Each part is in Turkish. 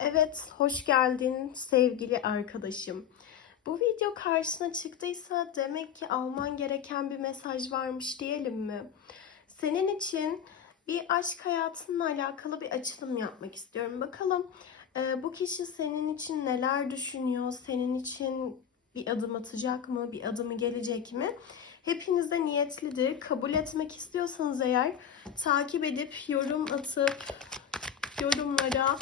Evet, hoş geldin sevgili arkadaşım. Bu video karşına çıktıysa demek ki alman gereken bir mesaj varmış diyelim mi? Senin için bir aşk hayatınla alakalı bir açılım yapmak istiyorum. Bakalım e, bu kişi senin için neler düşünüyor? Senin için bir adım atacak mı? Bir adımı gelecek mi? Hepiniz de niyetlidir. Kabul etmek istiyorsanız eğer takip edip yorum atıp yorumlara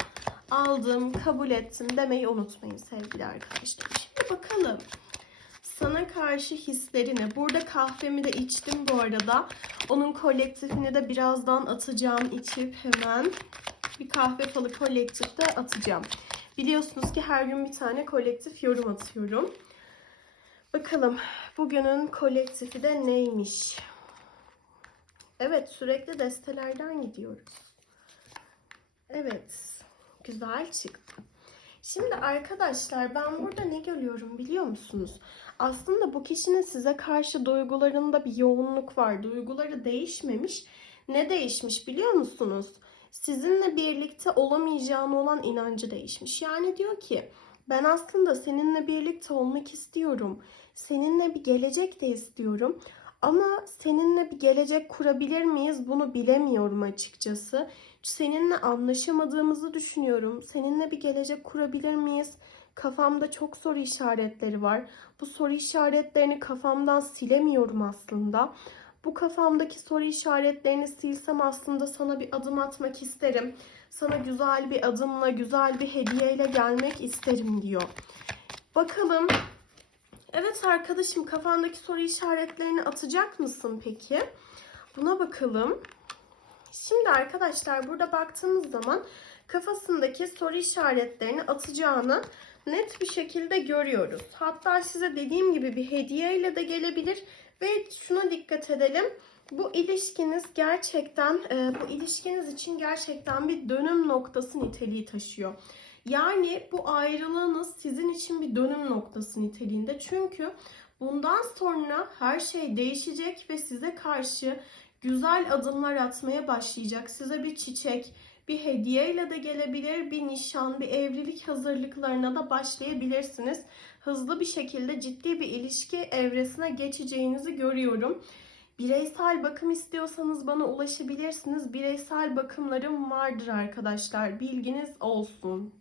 aldım, kabul ettim demeyi unutmayın sevgili arkadaşlar. Şimdi bakalım sana karşı hislerini. Burada kahvemi de içtim bu arada. Onun kolektifini de birazdan atacağım içip hemen. Bir kahve falı kolektifte atacağım. Biliyorsunuz ki her gün bir tane kolektif yorum atıyorum. Bakalım bugünün kolektifi de neymiş? Evet sürekli destelerden gidiyoruz. Evet. Güzel çıktı. Şimdi arkadaşlar ben burada ne görüyorum biliyor musunuz? Aslında bu kişinin size karşı duygularında bir yoğunluk var. Duyguları değişmemiş. Ne değişmiş biliyor musunuz? Sizinle birlikte olamayacağına olan inancı değişmiş. Yani diyor ki ben aslında seninle birlikte olmak istiyorum. Seninle bir gelecek de istiyorum. Ama seninle bir gelecek kurabilir miyiz bunu bilemiyorum açıkçası. Seninle anlaşamadığımızı düşünüyorum. Seninle bir gelecek kurabilir miyiz? Kafamda çok soru işaretleri var. Bu soru işaretlerini kafamdan silemiyorum aslında. Bu kafamdaki soru işaretlerini silsem aslında sana bir adım atmak isterim. Sana güzel bir adımla, güzel bir hediyeyle gelmek isterim diyor. Bakalım Evet arkadaşım kafandaki soru işaretlerini atacak mısın peki? Buna bakalım. Şimdi arkadaşlar burada baktığımız zaman kafasındaki soru işaretlerini atacağını net bir şekilde görüyoruz. Hatta size dediğim gibi bir hediye ile de gelebilir ve şuna dikkat edelim. Bu ilişkiniz gerçekten e, bu ilişkiniz için gerçekten bir dönüm noktası niteliği taşıyor. Yani bu ayrılığınız sizin için bir dönüm noktası niteliğinde. Çünkü bundan sonra her şey değişecek ve size karşı güzel adımlar atmaya başlayacak. Size bir çiçek, bir hediyeyle de gelebilir, bir nişan, bir evlilik hazırlıklarına da başlayabilirsiniz. Hızlı bir şekilde ciddi bir ilişki evresine geçeceğinizi görüyorum. Bireysel bakım istiyorsanız bana ulaşabilirsiniz. Bireysel bakımlarım vardır arkadaşlar. Bilginiz olsun.